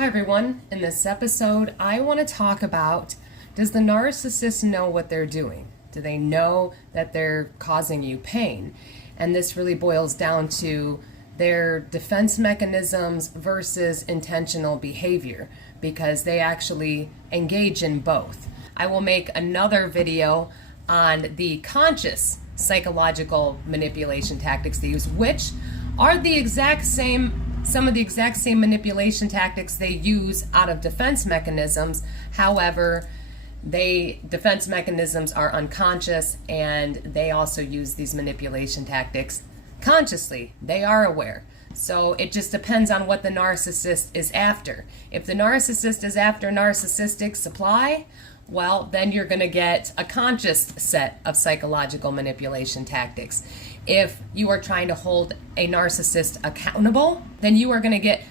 Hi everyone. In this episode, I want to talk about, does the narcissist know what they're doing? Do they know that they're causing you pain? And this really boils down to their defense mechanisms versus intentional behavior, because they actually engage in both. I will make another video on the conscious psychological manipulation tactics they use, which are the exact same, some of the exact same manipulation tactics they use out of defense mechanisms. However, defense mechanisms are unconscious, and they also use these manipulation tactics consciously. They are aware. So it just depends on what the narcissist is after. If the narcissist is after narcissistic supply, well, then you're going to get a conscious set of psychological manipulation tactics. If you are trying to hold a narcissist accountable, then you are going to get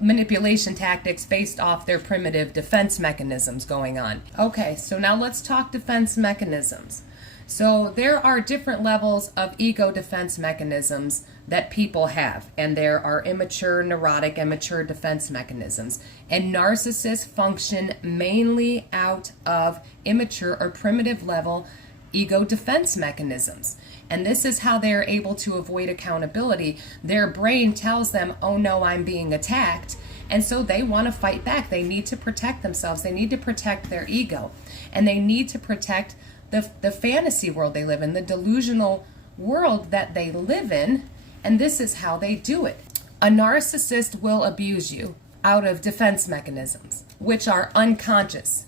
manipulation tactics based off their primitive defense mechanisms going on. Okay, so now let's talk defense mechanisms. So there are different levels of ego defense mechanisms that people have, and there are immature, neurotic, and mature defense mechanisms. And narcissists function mainly out of immature or primitive level ego defense mechanisms. And this is how they're able to avoid accountability. Their brain tells them, oh no, I'm being attacked. And so they want to fight back. They need to protect themselves. They need to protect their ego. And they need to protect the fantasy world they live in, the delusional world that they live in. And this is how they do it. A narcissist will abuse you out of defense mechanisms, which are unconscious.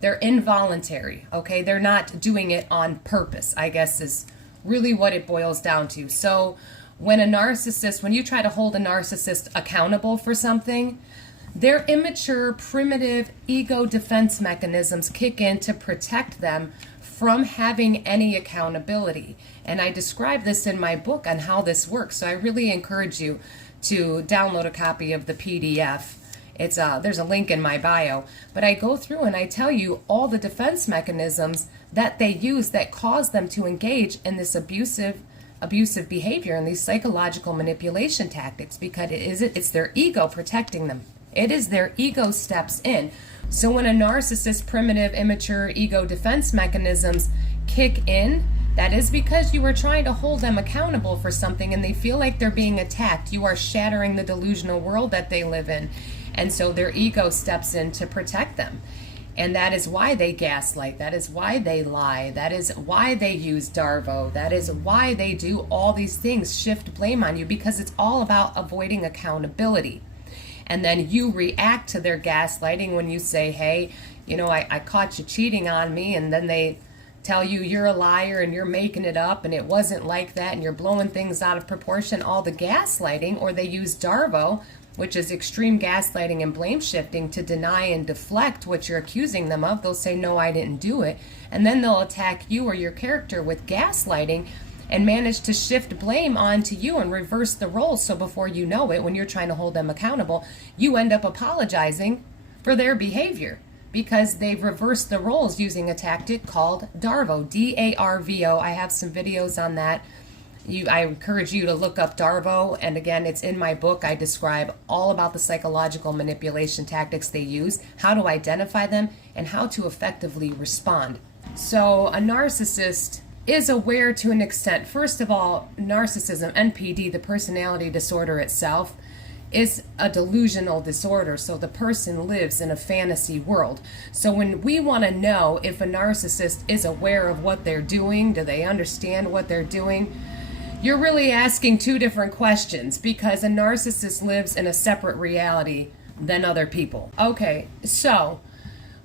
They're involuntary, okay? They're not doing it on purpose, I guess is really what it boils down to. So when you try to hold a narcissist accountable for something, their immature, primitive ego defense mechanisms kick in to protect them from having any accountability. And I describe this in my book on how this works. So I really encourage you to download a copy of the PDF. There's a link in my bio, but I go through and I tell you all the defense mechanisms that they use that cause them to engage in this abusive behavior and these psychological manipulation tactics, because it's their ego protecting them. It is their ego steps in. So when a narcissist, primitive, immature ego defense mechanisms kick in, that is because you are trying to hold them accountable for something and they feel like they're being attacked. You are shattering the delusional world that they live in. And so their ego steps in to protect them. And that is why they gaslight. That is why they lie. That is why they use Darvo. That is why they do all these things, shift blame on you, because it's all about avoiding accountability. And then you react to their gaslighting when you say, hey, I caught you cheating on me, and then they tell you you're a liar and you're making it up and it wasn't like that and you're blowing things out of proportion, all the gaslighting. Or they use Darvo, which is extreme gaslighting and blame shifting, to deny and deflect what you're accusing them of. They'll say, no, I didn't do it. And then they'll attack you or your character with gaslighting and manage to shift blame onto you and reverse the roles. So before you know it, when you're trying to hold them accountable, you end up apologizing for their behavior because they've reversed the roles using a tactic called Darvo, D-A-R-V-O. I have some videos on that. I encourage you to look up Darvo, and again, it's in my book. I describe all about the psychological manipulation tactics they use, how to identify them, and how to effectively respond. So a narcissist is aware to an extent. First of all, narcissism, NPD, the personality disorder itself, is a delusional disorder. So the person lives in a fantasy world. So when we want to know if a narcissist is aware of what they're doing, do they understand what they're doing, you're really asking two different questions, because a narcissist lives in a separate reality than other people. Okay, so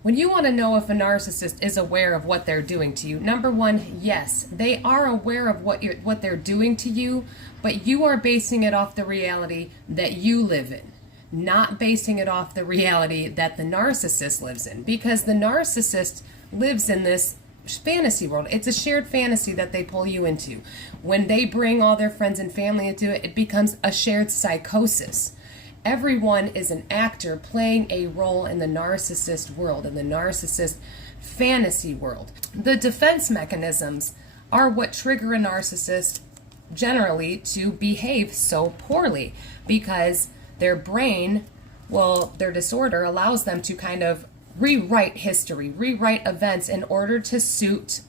when you want to know if a narcissist is aware of what they're doing to you, number one, yes, they are aware of what they're doing to you, but you are basing it off the reality that you live in, not basing it off the reality that the narcissist lives in, because the narcissist lives in this fantasy world. It's a shared fantasy that they pull you into. When they bring all their friends and family into it, it becomes a shared psychosis. Everyone is an actor playing a role in the narcissist world, in the narcissist fantasy world. The defense mechanisms are what trigger a narcissist generally to behave so poorly, because their brain Well, their disorder allows them to kind of rewrite history, rewrite events in order to suit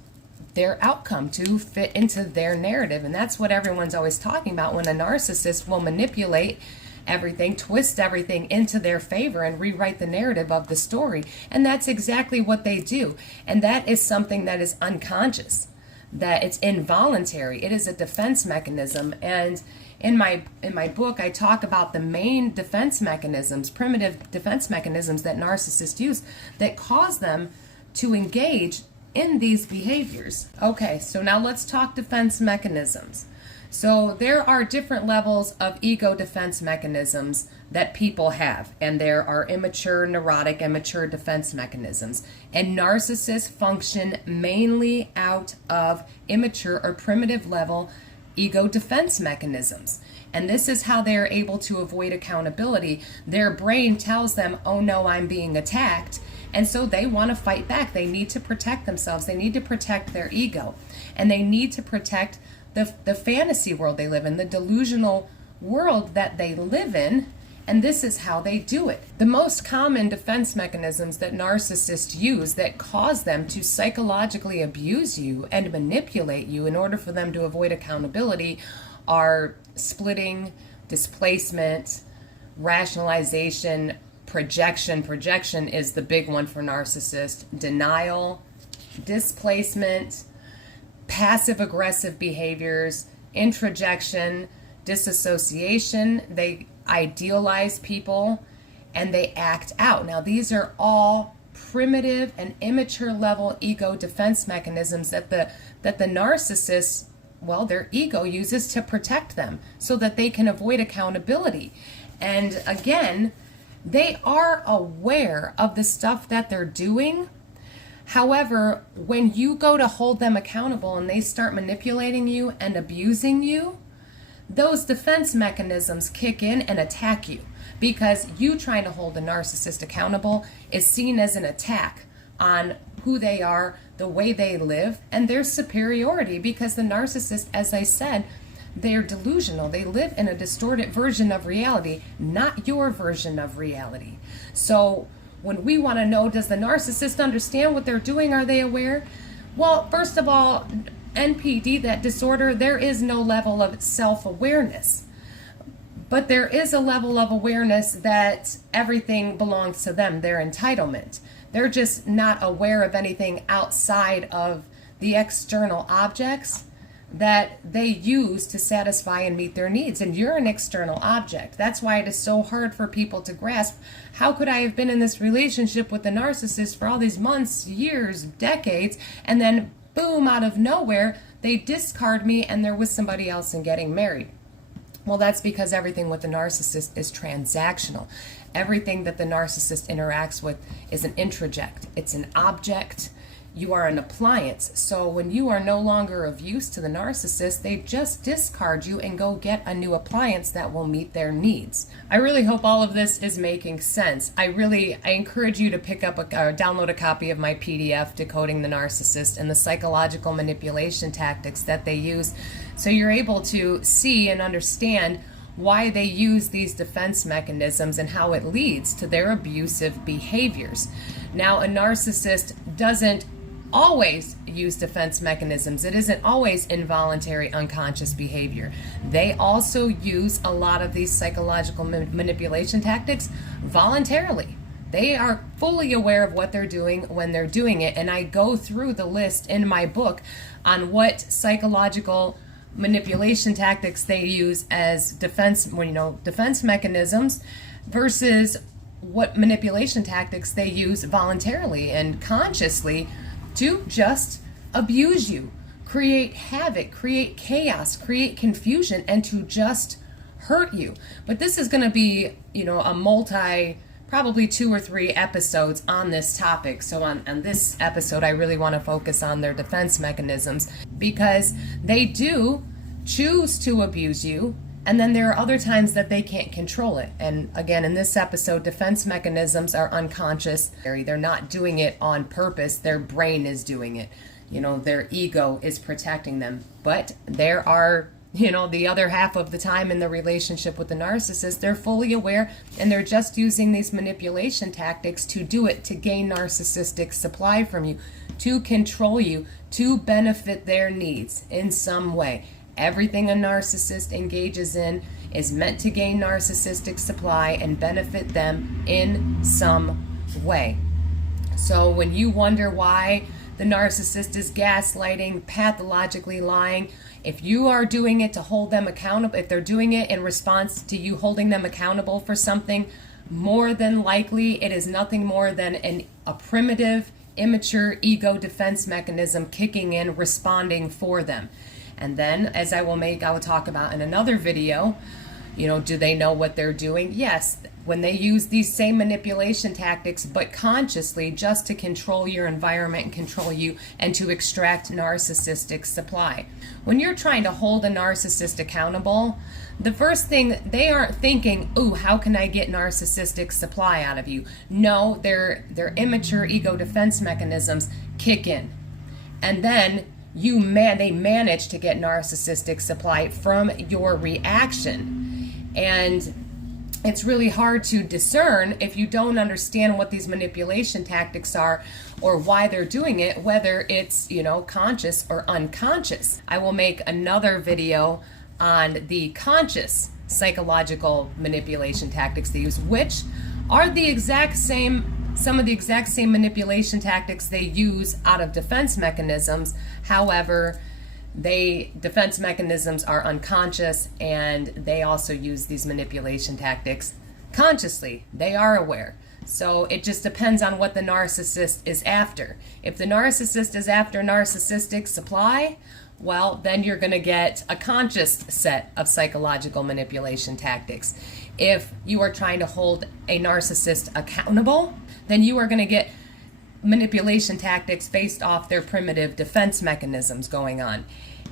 their outcome, to fit into their narrative. And that's what everyone's always talking about when a narcissist will manipulate everything, twist everything into their favor and rewrite the narrative of the story. And that's exactly what they do. And that is something that is unconscious, that it's involuntary. It is a defense mechanism. And in my book, I talk about the main defense mechanisms, primitive defense mechanisms that narcissists use that cause them to engage in these behaviors. Okay, so now let's talk defense mechanisms. So there are different levels of ego defense mechanisms that people have, and there are immature, neurotic, and mature defense mechanisms. And narcissists function mainly out of immature or primitive level ego defense mechanisms. And this is how they are able to avoid accountability. Their brain tells them, oh no, I'm being attacked. And so they want to fight back. They need to protect themselves. They need to protect their ego. And they need to protect the fantasy world they live in, the delusional world that they live in. And this is how they do it. The most common defense mechanisms that narcissists use that cause them to psychologically abuse you and manipulate you in order for them to avoid accountability are splitting, displacement, rationalization, projection. Projection is the big one for narcissists. Denial, displacement, passive aggressive behaviors, introjection, disassociation. They idealize people and they act out. Now, these are all primitive and immature level ego defense mechanisms that the narcissist, well, their ego uses to protect them so that they can avoid accountability. And again, they are aware of the stuff that they're doing. However, when you go to hold them accountable and they start manipulating you and abusing you, those defense mechanisms kick in and attack you, because you trying to hold a narcissist accountable is seen as an attack on who they are, the way they live, and their superiority, because the narcissist, as I said, they're delusional. They live in a distorted version of reality, not your version of reality. So when we want to know, does the narcissist understand what they're doing? Are they aware? Well, first of all, NPD, that disorder, there is no level of self-awareness. But there is a level of awareness that everything belongs to them, their entitlement. They're just not aware of anything outside of the external objects that they use to satisfy and meet their needs. And you're an external object. That's why it is so hard for people to grasp. How could I have been in this relationship with a narcissist for all these months, years, decades, and then boom, out of nowhere, they discard me and they're with somebody else and getting married? Well, that's because everything with the narcissist is transactional. Everything that the narcissist interacts with is an introject. It's an object. You are an appliance. So when you are no longer of use to the narcissist, they just discard you and go get a new appliance that will meet their needs. I really hope all of this is making sense. I encourage you to pick up download a copy of my PDF, Decoding the Narcissist, and the psychological manipulation tactics that they use, so you're able to see and understand why they use these defense mechanisms and how it leads to their abusive behaviors. Now, a narcissist doesn't always use defense mechanisms. It isn't always involuntary, unconscious behavior. They also use a lot of these psychological manipulation tactics voluntarily. They are fully aware of what they're doing when they're doing it, and I go through the list in my book on what psychological manipulation tactics they use as defense mechanisms versus what manipulation tactics they use voluntarily and consciously to just abuse you, create havoc, create chaos, create confusion, and to just hurt you. But this is going to be, a probably 2 or 3 episodes on this topic. So on this episode, I really want to focus on their defense mechanisms, because they do choose to abuse you, and then there are other times that they can't control it. And again, in this episode, defense mechanisms are unconscious. They're not doing it on purpose. Their brain is doing it. Their ego is protecting them. But there are the other half of the time in the relationship with the narcissist, they're fully aware and they're just using these manipulation tactics to do it, to gain narcissistic supply from you, to control you, to benefit their needs in some way. Everything a narcissist engages in is meant to gain narcissistic supply and benefit them in some way. So when you wonder why the narcissist is gaslighting, pathologically lying, if you are doing it to hold them accountable, if they're doing it in response to you holding them accountable for something, more than likely it is nothing more than a primitive, immature ego defense mechanism kicking in, responding for them. And then, as I will talk about in another video, do they know what they're doing? Yes, when they use these same manipulation tactics, but consciously, just to control your environment and control you and to extract narcissistic supply. When you're trying to hold a narcissist accountable, the first thing, they aren't thinking, ooh, how can I get narcissistic supply out of you? No, their immature ego defense mechanisms kick in. And then they manage to get narcissistic supply from your reaction. And it's really hard to discern if you don't understand what these manipulation tactics are or why they're doing it, whether it's, conscious or unconscious. I will make another video on the conscious psychological manipulation tactics they use, which are some of the exact same manipulation tactics they use out of defense mechanisms. However, defense mechanisms are unconscious, and they also use these manipulation tactics consciously. They are aware. So it just depends on what the narcissist is after. If the narcissist is after narcissistic supply, well, then you're going to get a conscious set of psychological manipulation tactics. If you are trying to hold a narcissist accountable, then you are going to get manipulation tactics based off their primitive defense mechanisms going on.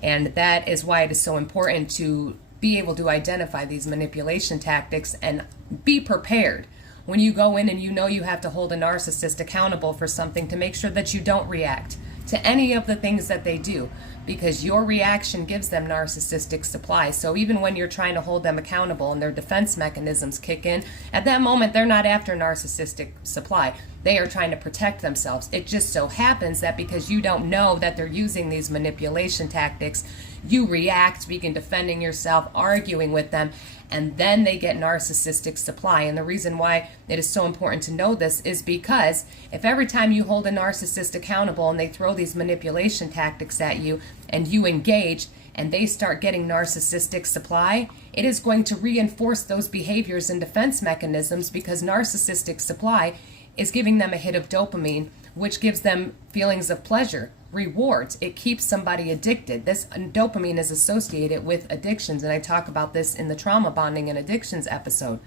And that is why it is so important to be able to identify these manipulation tactics and be prepared when you go in and you have to hold a narcissist accountable for something, to make sure that you don't react to any of the things that they do, because your reaction gives them narcissistic supply. So even when you're trying to hold them accountable and their defense mechanisms kick in, at that moment they're not after narcissistic supply. They are trying to protect themselves. It just so happens that because you don't know that they're using these manipulation tactics, you react, begin defending yourself, arguing with them, and then they get narcissistic supply. And the reason why it is so important to know this is because if every time you hold a narcissist accountable and they throw these manipulation tactics at you and you engage and they start getting narcissistic supply, it is going to reinforce those behaviors and defense mechanisms, because narcissistic supply is giving them a hit of dopamine, which gives them feelings of pleasure, rewards. It keeps somebody addicted. This dopamine is associated with addictions, and I talk about this in the trauma bonding and addictions episode.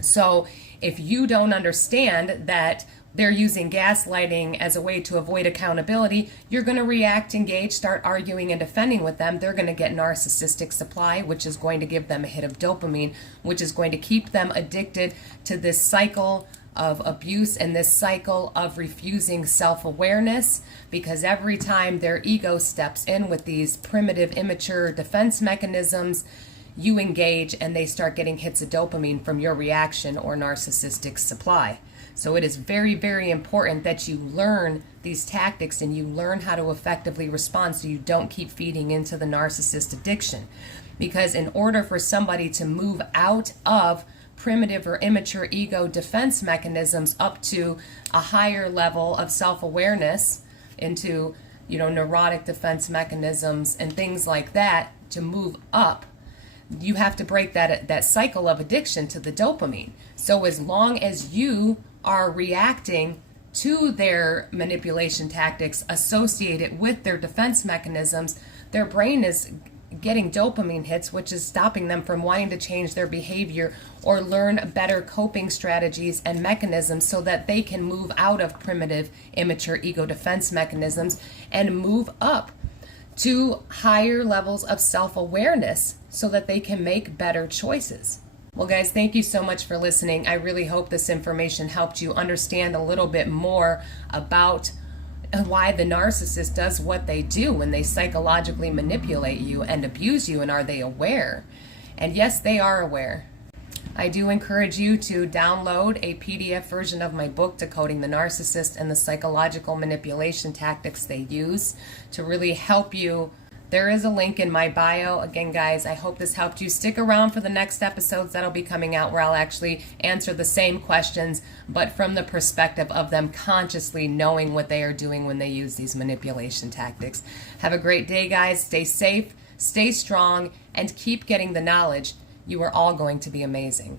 So if you don't understand that they're using gaslighting as a way to avoid accountability, you're going to react, engage, start arguing and defending with them. They're going to get narcissistic supply, which is going to give them a hit of dopamine, which is going to keep them addicted to this cycle of abuse and this cycle of refusing self-awareness, because every time their ego steps in with these primitive, immature defense mechanisms, you engage and they start getting hits of dopamine from your reaction or narcissistic supply. So it is very, very important that you learn these tactics and you learn how to effectively respond so you don't keep feeding into the narcissist addiction. Because in order for somebody to move out of primitive or immature ego defense mechanisms up to a higher level of self-awareness, into neurotic defense mechanisms and things like that, to move up, you have to break that cycle of addiction to the dopamine. So as long as you are reacting to their manipulation tactics associated with their defense mechanisms, their brain is getting dopamine hits, which is stopping them from wanting to change their behavior or learn better coping strategies and mechanisms so that they can move out of primitive, immature ego defense mechanisms and move up to higher levels of self-awareness so that they can make better choices. Well, guys, thank you so much for listening. I really hope this information helped you understand a little bit more about why the narcissist does what they do when they psychologically manipulate you and abuse you, and are they aware? And yes, they are aware. I do encourage you to download a PDF version of my book, Decoding the Narcissist and the Psychological Manipulation Tactics They Use, to really help you. There is a link in my bio. Again, guys, I hope this helped you. Stick around for the next episodes that'll be coming out, where I'll actually answer the same questions, but from the perspective of them consciously knowing what they are doing when they use these manipulation tactics. Have a great day, guys. Stay safe, stay strong, and keep getting the knowledge. You are all going to be amazing.